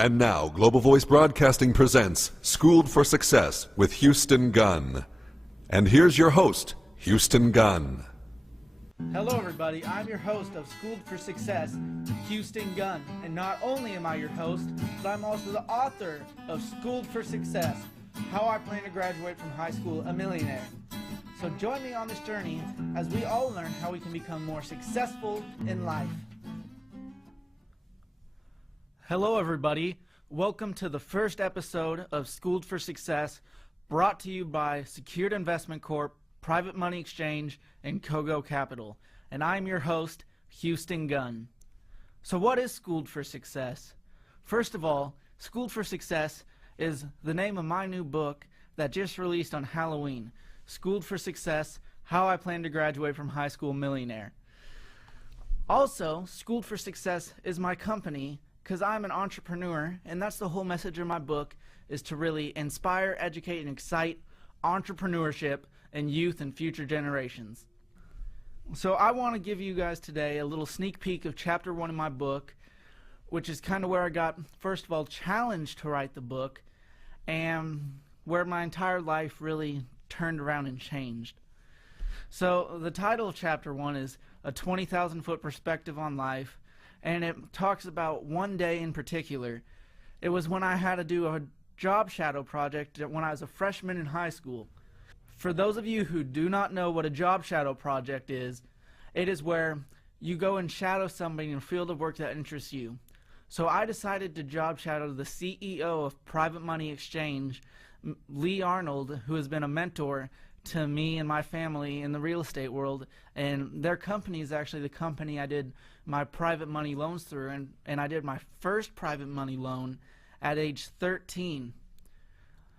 And now, Global Voice Broadcasting presents Schooled for Success with Houston Gunn. And here's your host, Houston Gunn. Hello everybody, I'm your host of Schooled for Success, Houston Gunn. And not only am I your host, but I'm also the author of Schooled for Success, How I Plan to Graduate from High School a Millionaire. So join me on this journey as we all learn how we can become more successful in life. Hello everybody, welcome to the first episode of Schooled for Success, brought to you by Secured Investment Corp, Private Money Exchange, and Kogo Capital. And I'm your host, Houston Gunn. So what is Schooled for Success? First of all, Schooled for Success is the name of my new book that just released on Halloween, Schooled for Success, How I Plan to Graduate from High School Millionaire. Also, Schooled for Success is my company because I'm an entrepreneur, and that's the whole message of my book, is to really inspire, educate, and excite entrepreneurship in youth and future generations. So I want to give you guys today a little sneak peek of chapter 1 of my book, which is kind of where I got, first of all, challenged to write the book, and where my entire life really turned around and changed. So the title of chapter 1 is A 20,000-Foot Perspective on Life, and it talks about one day in particular. It was when I had to do a job shadow project when I was a freshman in high school. For those of you who do not know what a job shadow project is, it is where you go and shadow somebody in a field of work that interests you. So I decided to job shadow the CEO of Private Money Exchange, Lee Arnold, who has been a mentor to me and my family in the real estate world, and their company is actually the company I did my private money loans through, and I did my first private money loan at age 13.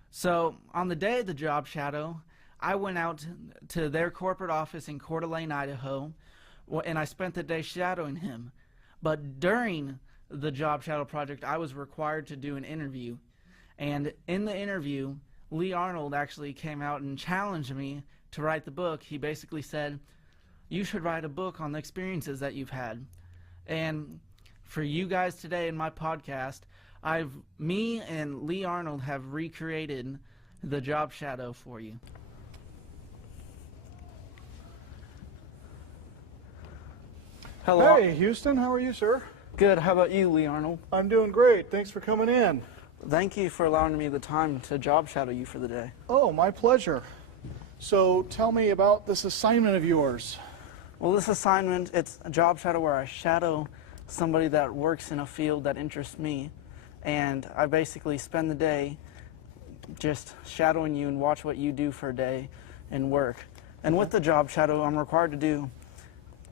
So on the day of the job shadow, I went out to their corporate office in Coeur d'Alene, Idaho, and I spent the day shadowing him. But during the job shadow project, I was required to do an interview, and in the interview, Lee Arnold actually came out and challenged me to write the book. He basically said, you should write a book on the experiences that you've had. And for you guys today in my podcast, me and Lee Arnold have recreated the job shadow for you. Hello. Hey, Houston, how are you, sir? Good. How about you, Lee Arnold? I'm doing great. Thanks for coming in. Thank you for allowing me the time to job shadow you for the day. Oh, my pleasure. So tell me about this assignment of yours. Well, this assignment, it's a job shadow where I shadow somebody that works in a field that interests me, and I basically spend the day just shadowing you and watch what you do for a day and work. And with the job shadow, I'm required to do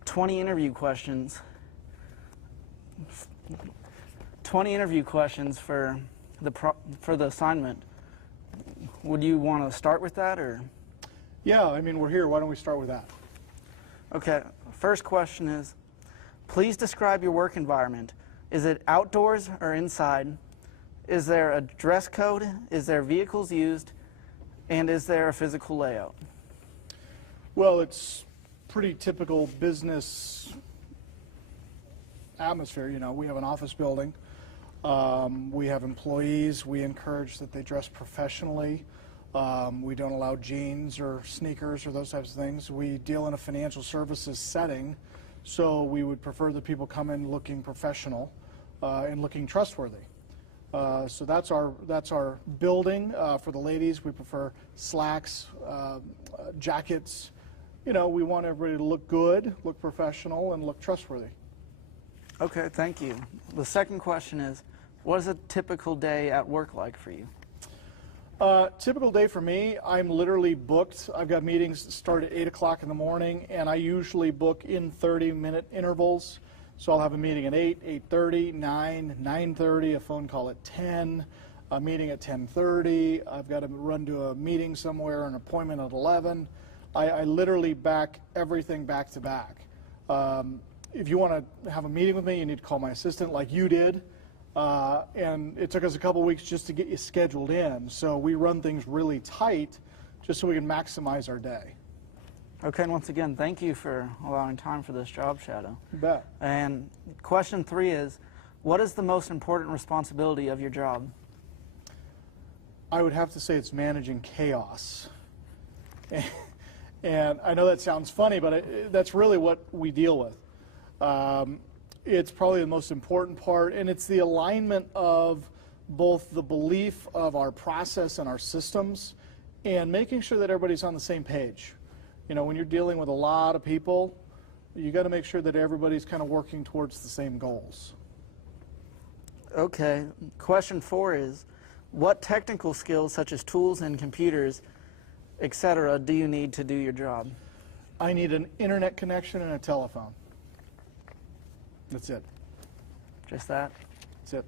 20 interview questions. 20 interview questions for the assignment. Would you want to start with that, or? Yeah, I mean, we're here. Why don't we start with that? Okay, first question is, please describe your work environment. Is it outdoors or inside? Is there a dress code? Is there vehicles used? And is there a physical layout? Well, it's pretty typical business atmosphere. You know, we have an office building. We have employees. We encourage that they dress professionally. We don't allow jeans or sneakers or those types of things. We deal in a financial services setting, so we would prefer that people come in looking professional and looking trustworthy. So that's our building. For the ladies, we prefer slacks, jackets. You know, we want everybody to look good, look professional, and look trustworthy. Okay, thank you. The second question is, what is a typical day at work like for you? Typical day for me, I'm literally booked. I've got meetings that start at 8 o'clock in the morning, and I usually book in 30-minute intervals. So I'll have a meeting at 8, 8:30, 9, 9:30, a phone call at 10, a meeting at 10:30. I've got to run to a meeting somewhere, an appointment at 11. I literally back everything back to back. If you want to have a meeting with me, you need to call my assistant like you did. And it took us a couple weeks just to get you scheduled in. So we run things really tight just so we can maximize our day. Okay, and once again, thank you for allowing time for this job shadow. You bet. And question 3 is, What is the most important responsibility of your job? I would have to say it's managing chaos. And I know that sounds funny, but that's really what we deal with. It's probably the most important part, and it's the alignment of both the belief of our process and our systems and making sure that everybody's on the same page. You know, when you're dealing with a lot of people, you got to make sure that everybody's kind of working towards the same goals. Okay, question 4 is, what technical skills such as tools and computers, etc., do you need to do your job? I need an internet connection and a telephone. That's it. Just that? That's it.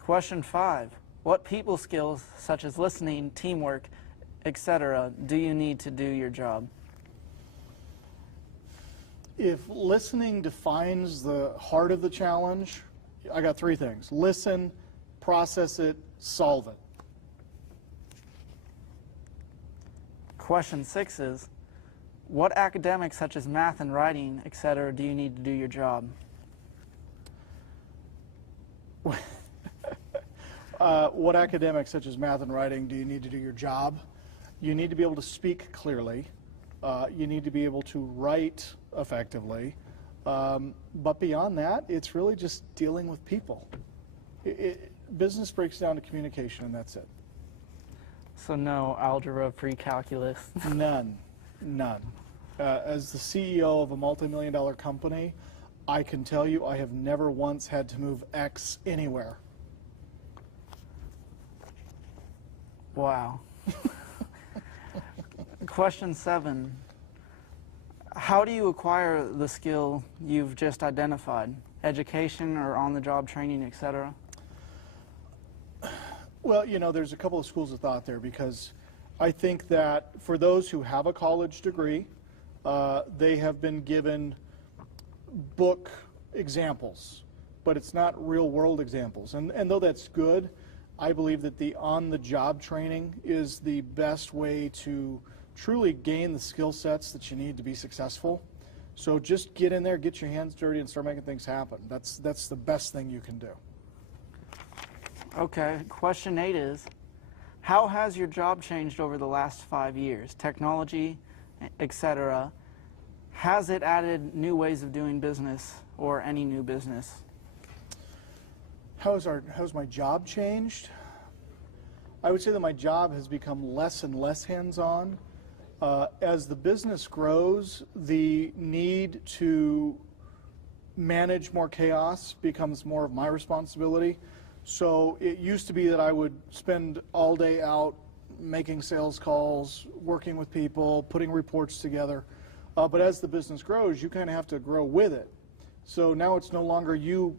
Question 5, what people skills such as listening, teamwork, etc., do you need to do your job? If listening defines the heart of the challenge, I got 3 things. Listen, process it, solve it. Question 6 is, what academics such as math and writing, etc., do you need to do your job? What academics such as math and writing do you need to do your job? You need to be able to speak clearly. You need to be able to write effectively. But beyond that, it's really just dealing with people. Business breaks down to communication, and that's it. So no algebra, pre-calculus? None. As the CEO of a multi-million-dollar company, I can tell you I have never once had to move X anywhere. Wow. Question 7. How do you acquire the skill you've just identified? Education or on-the-job training, etc.? Well, you know, there's a couple of schools of thought there, because I think that for those who have a college degree, they have been given book examples, but it's not real-world examples. And though that's good, I believe that the on-the-job training is the best way to truly gain the skill sets that you need to be successful. So just get in there, get your hands dirty, and start making things happen. That's the best thing you can do. Okay, question 8 is, how has your job changed over the last 5 years? Technology, etc. Has it added new ways of doing business or any new business? How's my job changed? I would say that my job has become less and less hands-on. As the business grows, the need to manage more chaos becomes more of my responsibility. So it used to be that I would spend all day out making sales calls, working with people, putting reports together. But as the business grows, you kind of have to grow with it. So now it's no longer you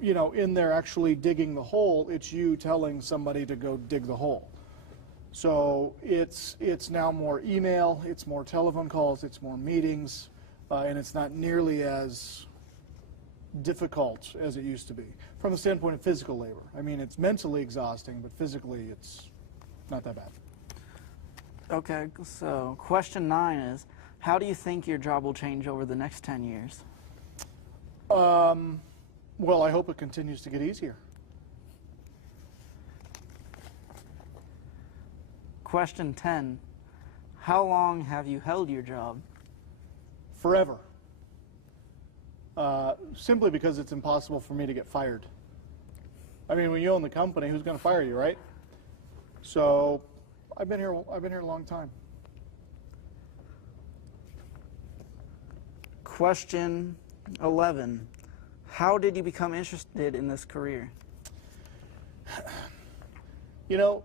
know, in there actually digging the hole. It's you telling somebody to go dig the hole. So it's now more email, it's more telephone calls, it's more meetings, and it's not nearly as difficult as it used to be from the standpoint of physical labor. I mean, it's mentally exhausting, but physically it's not that bad. Okay, so question 9 is, how do you think your job will change over the next 10 years? Well, I hope it continues to get easier. Question 10, how long have you held your job? Forever. Simply because it's impossible for me to get fired. I mean, when you own the company, who's going to fire you, right? So I've been here a long time. Question 11, how did you become interested in this career? You know,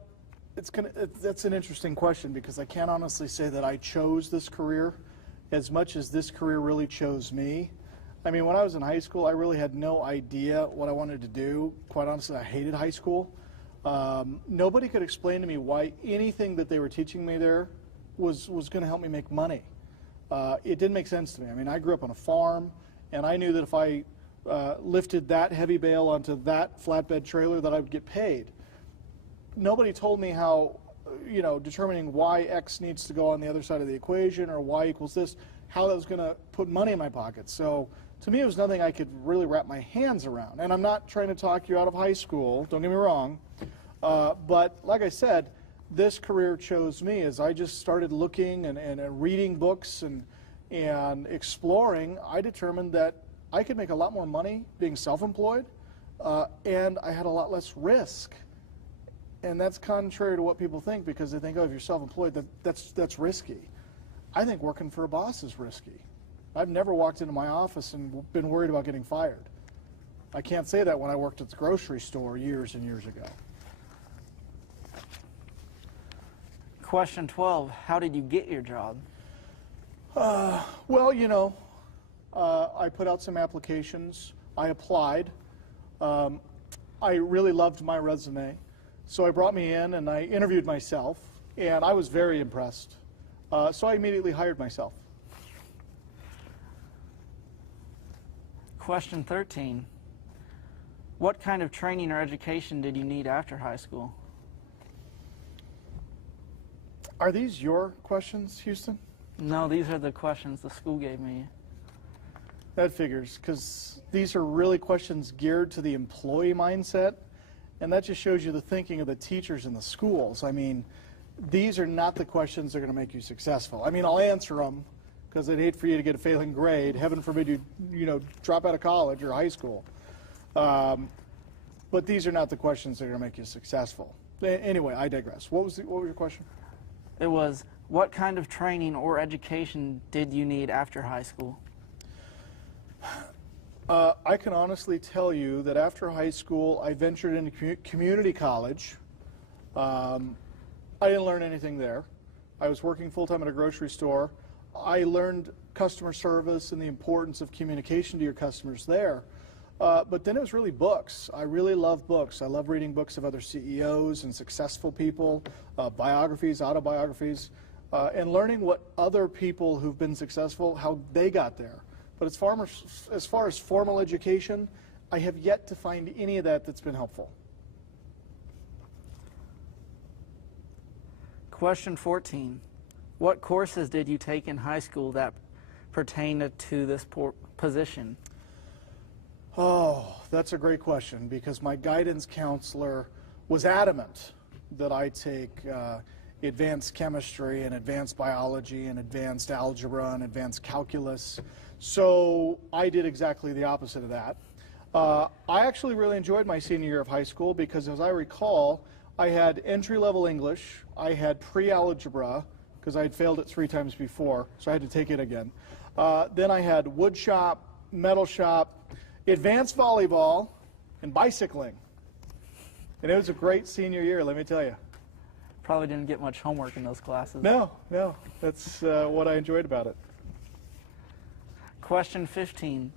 that's an interesting question, because I can't honestly say that I chose this career as much as this career really chose me. I mean, when I was in high school, I really had no idea what I wanted to do. Quite honestly, I hated high school. Nobody could explain to me why anything that they were teaching me there was going to help me make money. It didn't make sense to me. I mean, I grew up on a farm, and I knew that if I lifted that heavy bale onto that flatbed trailer that I would get paid. Nobody told me how, you know, determining why X needs to go on the other side of the equation or Y equals this, how that was going to put money in my pocket. So to me, it was nothing I could really wrap my hands around. And I'm not trying to talk you out of high school, don't get me wrong. But like I said, this career chose me as I just started looking and reading books and exploring. I determined that I could make a lot more money being self-employed, and I had a lot less risk. And that's contrary to what people think, because they think, oh, if you're self-employed, that's risky. I think working for a boss is risky. I've never walked into my office and been worried about getting fired. I can't say that when I worked at the grocery store years and years ago. Question 12, how did you get your job? Well, you know, I put out some applications. I applied. I really loved my resume. So I brought me in and I interviewed myself, and I was very impressed. So I immediately hired myself. Question 13, what kind of training or education did you need after high school? Are these your questions, Houston? No, these are the questions the school gave me. That figures, because these are really questions geared to the employee mindset, and that just shows you the thinking of the teachers in the schools. I mean, these are not the questions that are going to make you successful. I mean, I'll answer them, because I'd hate for you to get a failing grade. Heaven forbid you know, drop out of college or high school. But these are not the questions that are going to make you successful. Anyway, I digress. What was your question? It was, what kind of training or education did you need after high school? I can honestly tell you that after high school, I ventured into community college. I didn't learn anything there. I was working full-time at a grocery store. I learned customer service and the importance of communication to your customers there. But then it was really books. I really love books. I love reading books of other CEOs and successful people, biographies, autobiographies, and learning what other people who've been successful, how they got there. But as far as formal education, I have yet to find any of that that's been helpful. Question 14, what courses did you take in high school that pertained to this position? Oh, that's a great question, because my guidance counselor was adamant that I take advanced chemistry and advanced biology and advanced algebra and advanced calculus. So I did exactly the opposite of that. I actually really enjoyed my senior year of high school, because as I recall, I had entry-level English, I had pre-algebra, because I had failed it 3 times before, so I had to take it again. Then I had wood shop, metal shop, advanced volleyball, and bicycling. And it was a great senior year, let me tell you. Probably didn't get much homework in those classes. No, that's what I enjoyed about it. Question 15,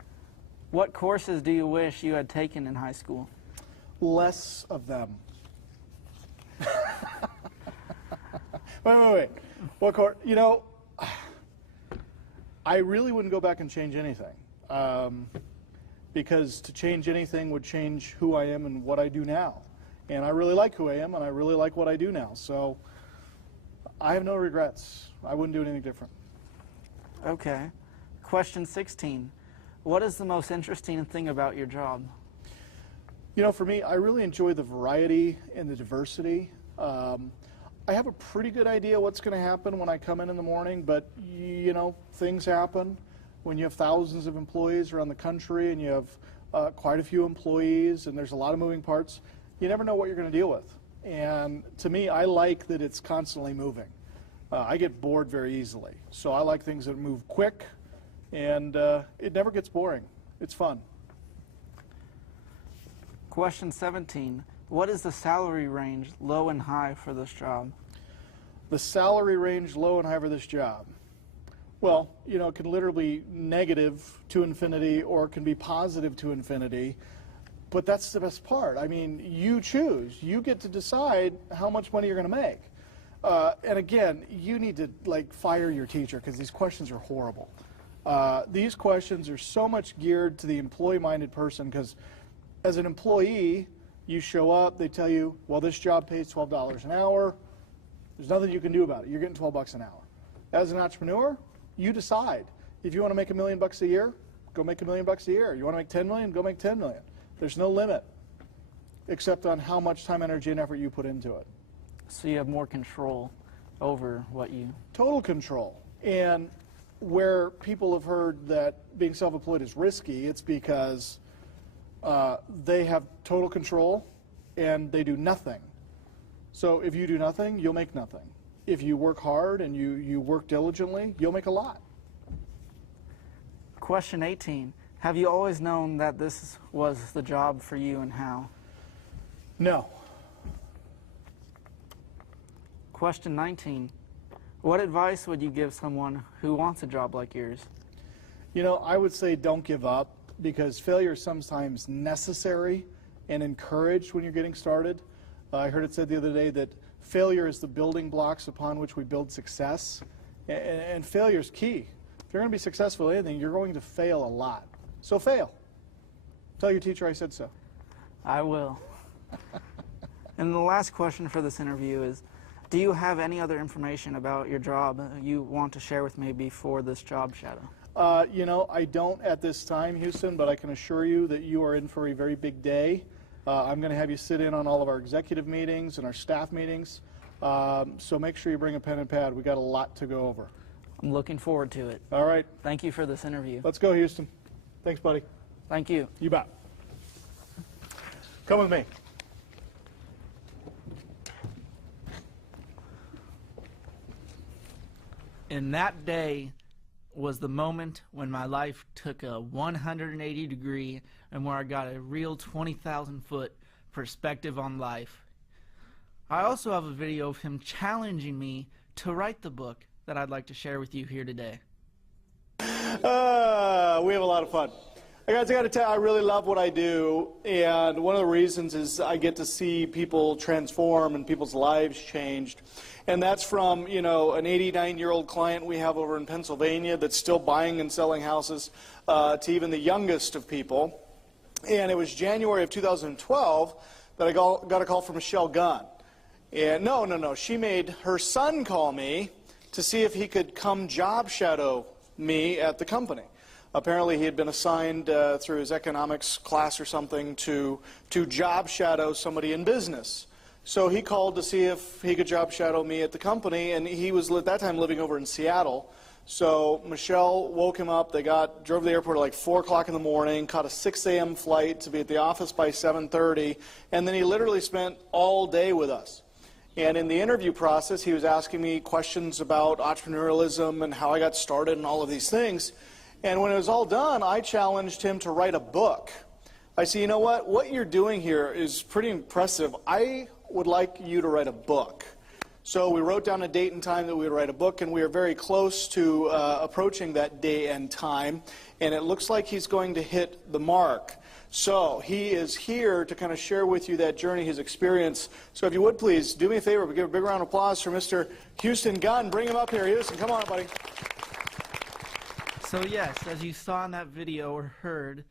what courses do you wish you had taken in high school? Less of them. Wait. What course? You know, I really wouldn't go back and change anything. Because to change anything would change who I am and what I do now. And I really like who I am, and I really like what I do now. So I have no regrets. I wouldn't do anything different. Okay. Question 16, what is the most interesting thing about your job? You know, for me, I really enjoy the variety and the diversity. I have a pretty good idea what's going to happen when I come in the morning, but, you know, things happen. When you have thousands of employees around the country and you have quite a few employees and there's a lot of moving parts, you never know what you're going to deal with. And to me, I like that it's constantly moving. I get bored very easily. So I like things that move quick, and it never gets boring. It's fun. Question 17, what is the salary range, low and high, for this job? The salary range, low and high, for this job. Well, you know, it can literally be negative to infinity or it can be positive to infinity, but that's the best part. I mean, you choose. You get to decide how much money you're going to make. And again, you need to, like, fire your teacher, because these questions are horrible. These questions are so much geared to the employee-minded person, because as an employee, you show up, they tell you, well, this job pays $12 an hour. There's nothing you can do about it. You're getting $12 an hour. As an entrepreneur, you decide. If you want to make $1 million a year, Go make $1 million a year. You want to make 10 million? Go make 10 million. There's no limit, except on how much time, energy, and effort you put into it. So you have more control over what you... Total control. And where people have heard that being self-employed is risky, it's because they have total control and they do nothing. So if you do nothing, you'll make nothing. If you work hard and you work diligently, you'll make a lot. Question 18. Have you always known that this was the job for you, and how? No. Question 19. What advice would you give someone who wants a job like yours? You know, I would say don't give up, because failure is sometimes necessary and encouraged when you're getting started. I heard it said the other day that failure is the building blocks upon which we build success, and failure is key. If you're going to be successful in anything, you're going to fail a lot. So fail. Tell your teacher I said so. I will. And the last question for this interview is, do you have any other information about your job you want to share with me before this job shadow? You know, I don't at this time, Houston, but I can assure you that you are in for a very big day. I'm going to have you sit in on all of our executive meetings and our staff meetings. So make sure you bring a pen and pad. We got a lot to go over. I'm looking forward to it. All right. Thank you for this interview. Let's go, Houston. Thanks, buddy. Thank you. You bet. Come with me. And that day was the moment when my life took a 180 degree and where I got a real 20,000 foot perspective on life. I also have a video of him challenging me to write the book that I'd like to share with you here today. We have a lot of fun. Hey guys, I got to tell you, I really love what I do, and one of the reasons is I get to see people transform and people's lives changed. And that's from, you know, an 89-year-old client we have over in Pennsylvania that's still buying and selling houses, to even the youngest of people. And it was January of 2012 that I got a call from Michelle Gunn. And no, she made her son call me to see if he could come job shadow me at the company. Apparently he had been assigned through his economics class or something to job shadow somebody in business. So he called to see if he could job shadow me at the company, and he was at that time living over in Seattle. So Michelle woke him up. They drove to the airport at like 4 o'clock in the morning, caught a 6 a.m. flight to be at the office by 7:30, and then he literally spent all day with us. And in the interview process, he was asking me questions about entrepreneurialism and how I got started and all of these things. And when it was all done, I challenged him to write a book. I said, you know what you're doing here is pretty impressive. I would like you to write a book. So we wrote down a date and time that we would write a book, and we are very close to approaching that day and time, and it looks like he's going to hit the mark. So he is here to kind of share with you that journey, his experience. So if you would please, do me a favor, give a big round of applause for Mr. Houston Gunn. Bring him up here. Houston, come on, buddy. So yes, as you saw in that video or heard,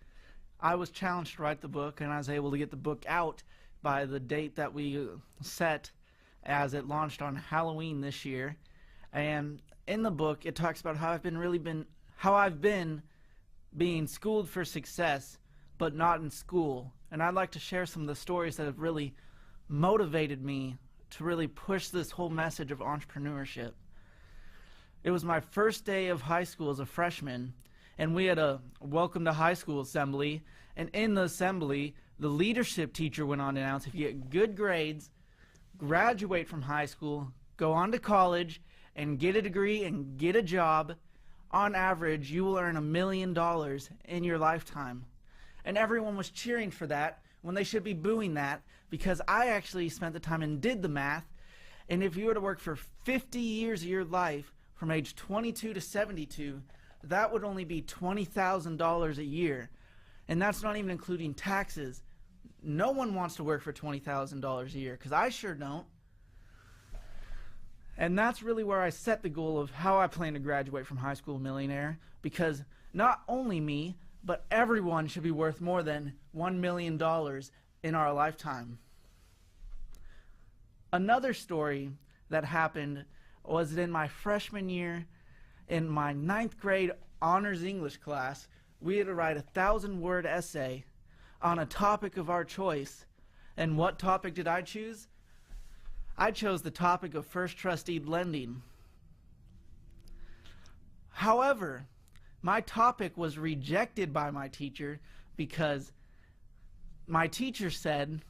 I was challenged to write the book, and I was able to get the book out by the date that we set, as it launched on Halloween this year. And in the book, it talks about how I've been being schooled for success, but not in school. And I'd like to share some of the stories that have really motivated me to really push this whole message of entrepreneurship. It was my first day of high school as a freshman, and we had a welcome to high school assembly. And in the assembly, the leadership teacher went on to announce, if you get good grades, graduate from high school, go on to college, and get a degree and get a job, on average, you will earn $1 million in your lifetime. And everyone was cheering for that when they should be booing that, because I actually spent the time and did the math. And if you were to work for 50 years of your life, from age 22 to 72, that would only be $20,000 a year. And that's not even including taxes. No one wants to work for $20,000 a year, because I sure don't. And that's really where I set the goal of how I plan to graduate from high school a millionaire, because not only me, but everyone should be worth more than $1 million in our lifetime. Another story that happened was in my freshman year in my 9th grade honors English class. we had to write a 1,000-word essay on a topic of our choice. And what topic did I choose? I chose the topic of first trust deed lending. However, my topic was rejected by my teacher because my teacher said,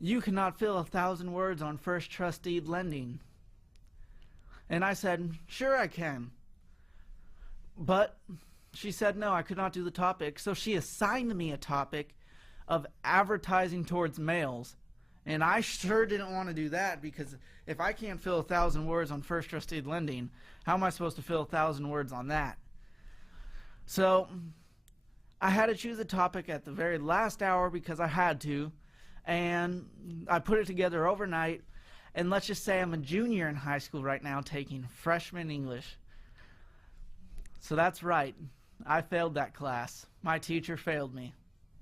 "You cannot fill 1,000 words on first trust deed lending." And I said, "Sure I can." But she said no, I could not do the topic, so she assigned me a topic of advertising towards males. And I sure didn't want to do that, because if I can't fill 1,000 words on first trust deed lending, how am I supposed to fill 1,000 words on that? So I had to choose a topic at the very last hour because I had to, and I put it together overnight. And let's just say I'm a junior in high school right now taking freshman English. So that's right, I failed that class. My teacher failed me.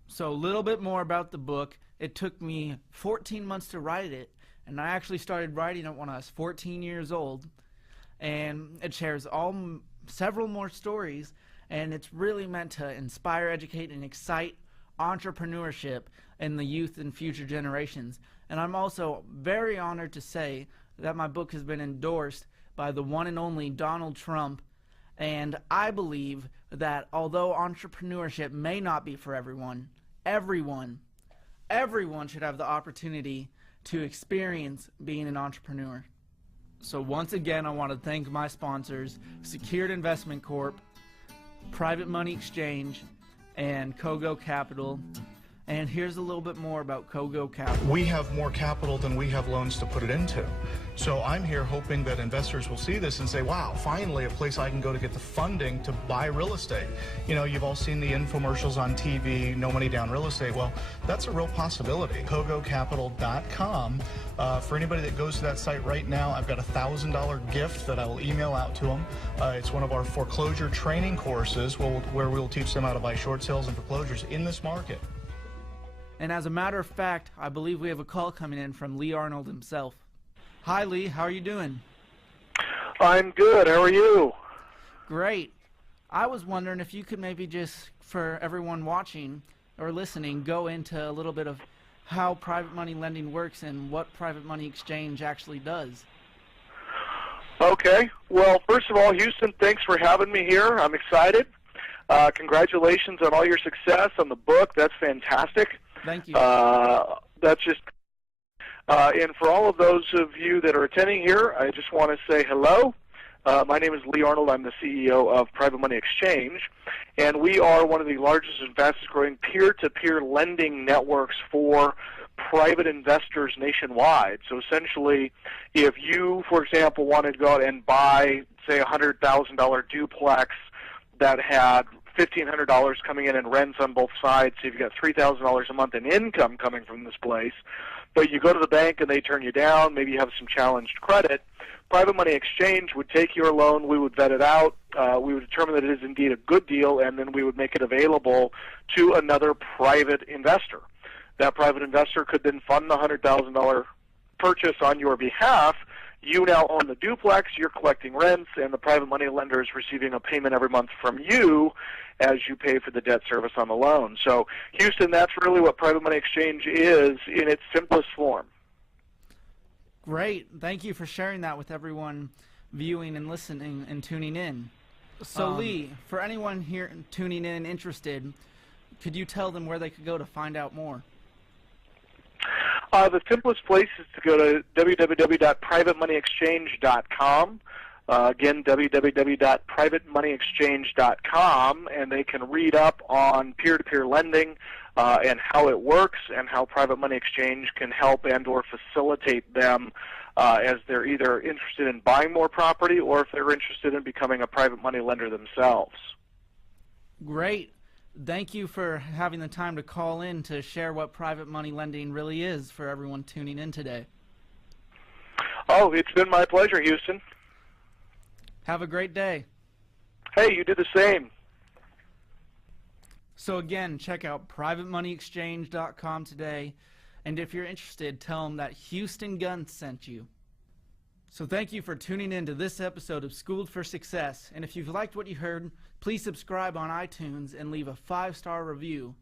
So a little bit more about the book. It took me 14 months to write it, and I actually started writing it when I was 14 years old. And it shares several more stories, and it's really meant to inspire, educate, and excite entrepreneurship in the youth and future generations. And I'm also very honored to say that my book has been endorsed by the one and only Donald Trump. And I believe that although entrepreneurship may not be for everyone should have the opportunity to experience being an entrepreneur. So once again, I want to thank my sponsors, Secured Investment Corp, Private Money Exchange, and Kogo Capital. And here's a little bit more about Kogo Capital. We have more capital than we have loans to put it into. So I'm here hoping that investors will see this and say, wow, finally a place I can go to get the funding to buy real estate. You know, you've all seen the infomercials on TV, no money down real estate. Well, that's a real possibility. KogoCapital.com. For anybody that goes to that site right now, I've got a $1,000 gift that I will email out to them. It's one of our foreclosure training courses where we'll teach them how to buy short sales and foreclosures in this market. And as a matter of fact, I believe we have a call coming in from Lee Arnold himself. Hi, Lee. How are you doing? I'm good. How are you? Great. I was wondering if you could maybe just, for everyone watching or listening, go into a little bit of how private money lending works and what Private Money Exchange actually does. Okay. Well, first of all, Houston, thanks for having me here. I'm excited. Congratulations on all your success on the book. That's fantastic. Thank you. That's just, and for all of those of you that are attending here, I just want to say hello. My name is Lee Arnold. I'm the CEO of Private Money Exchange, and we are one of the largest and fastest growing peer-to-peer lending networks for private investors nationwide. So essentially, if you, for example, wanted to go out and buy, say, a $100,000 duplex that had $1,500 coming in rents on both sides, so you've got $3,000 a month in income coming from this place, but you go to the bank and they turn you down, maybe you have some challenged credit, Private Money Exchange would take your loan, we would vet it out, we would determine that it is indeed a good deal, and then we would make it available to another private investor. That private investor could then fund the $100,000 purchase on your behalf. You now own the duplex, you're collecting rents, and the private money lender is receiving a payment every month from you as you pay for the debt service on the loan. So, Houston, that's really what Private Money Exchange is in its simplest form. Great. Thank you for sharing that with everyone viewing and listening and tuning in. So, Lee, for anyone here tuning in and interested, could you tell them where they could go to find out more? The simplest place is to go to www.privatemoneyexchange.com. Again, www.privatemoneyexchange.com, and they can read up on peer-to-peer lending and how it works and how Private Money Exchange can help and or facilitate them as they're either interested in buying more property or if they're interested in becoming a private money lender themselves. Great. Thank you for having the time to call in to share what private money lending really is for everyone tuning in today. Oh, it's been my pleasure, Houston. Have a great day. Hey, you do the same. So again, check out privatemoneyexchange.com today, and if you're interested, tell them that Houston Gunn sent you. So thank you for tuning in to this episode of Schooled for Success. And if you've liked what you heard, please subscribe on iTunes and leave a 5-star review.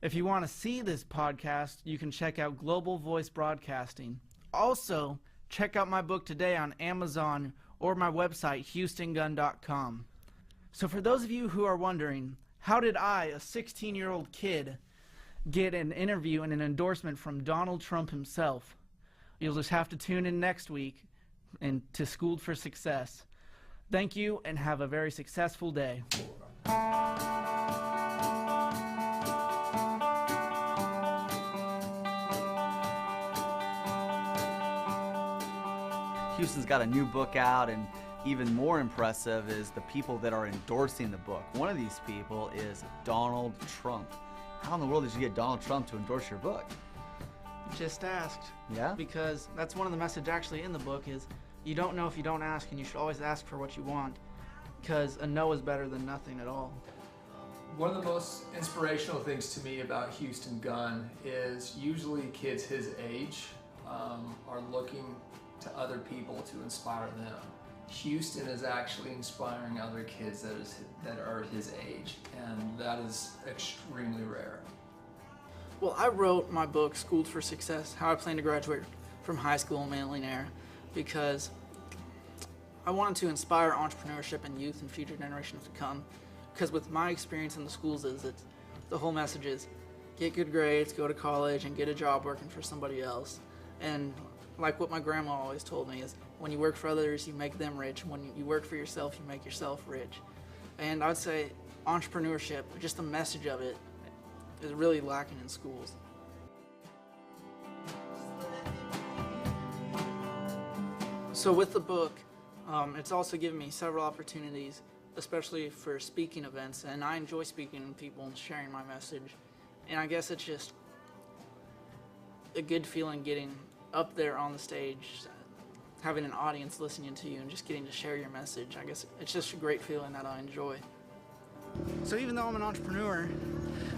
If you want to see this podcast, you can check out Global Voice Broadcasting. Also, check out my book today on Amazon or my website, HoustonGunn.com. So for those of you who are wondering, how did I, a 16-year-old kid, get an interview and an endorsement from Donald Trump himself? You'll just have to tune in next week and to Schooled for Success. Thank you and have a very successful day. Houston's got a new book out, and even more impressive is the people that are endorsing the book. One of these people is Donald Trump. How in the world did you get Donald Trump to endorse your book? Just asked. Yeah? Because that's one of the messages actually in the book is you don't know if you don't ask, and you should always ask for what you want, because a no is better than nothing at all. One of the most inspirational things to me about Houston Gunn is usually kids his age are looking to other people to inspire them. Houston is actually inspiring other kids that are his age, and that is extremely rare. Well, I wrote my book, Schooled for Success, How I Plan to Graduate from High School a Millionaire, because I wanted to inspire entrepreneurship in youth and future generations to come. Because with my experience in the schools is that the whole message is get good grades, go to college, and get a job working for somebody else. And like what my grandma always told me is when you work for others, you make them rich. When you work for yourself, you make yourself rich. And I'd say entrepreneurship, just the message of it, is really lacking in schools. So with the book, it's also given me several opportunities, especially for speaking events, and I enjoy speaking to people and sharing my message. And I guess it's just a good feeling getting up there on the stage, having an audience listening to you and just getting to share your message. I guess it's just a great feeling that I enjoy. So even though I'm an entrepreneur,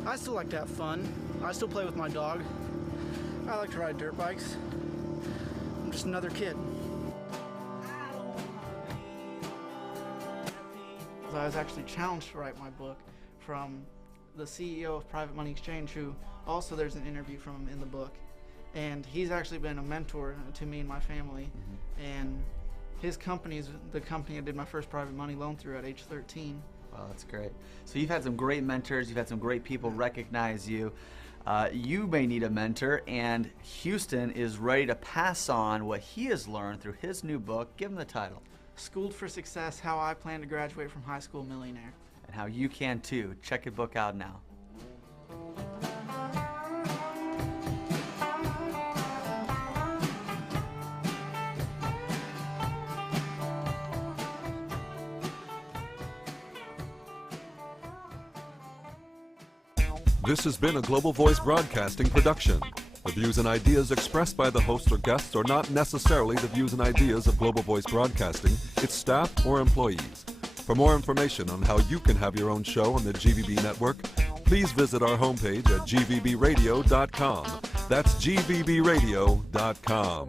I still like to have fun. I still play with my dog. I like to ride dirt bikes. I'm just another kid. I was actually challenged to write my book from the CEO of Private Money Exchange, who also there's an interview from him in the book. And he's actually been a mentor to me and my family. And his company is the company I did my first private money loan through at age 13. Wow, that's great. So you've had some great mentors, you've had some great people recognize you. You may need a mentor, and Houston is ready to pass on what he has learned through his new book. Give him the title. Schooled for Success, How I Plan to Graduate from High School a Millionaire. And how you can too. Check your book out now. This has been a Global Voice Broadcasting production. The views and ideas expressed by the host or guests are not necessarily the views and ideas of Global Voice Broadcasting, its staff, or employees. For more information on how you can have your own show on the GVB network, please visit our homepage at gvbradio.com. That's gvbradio.com.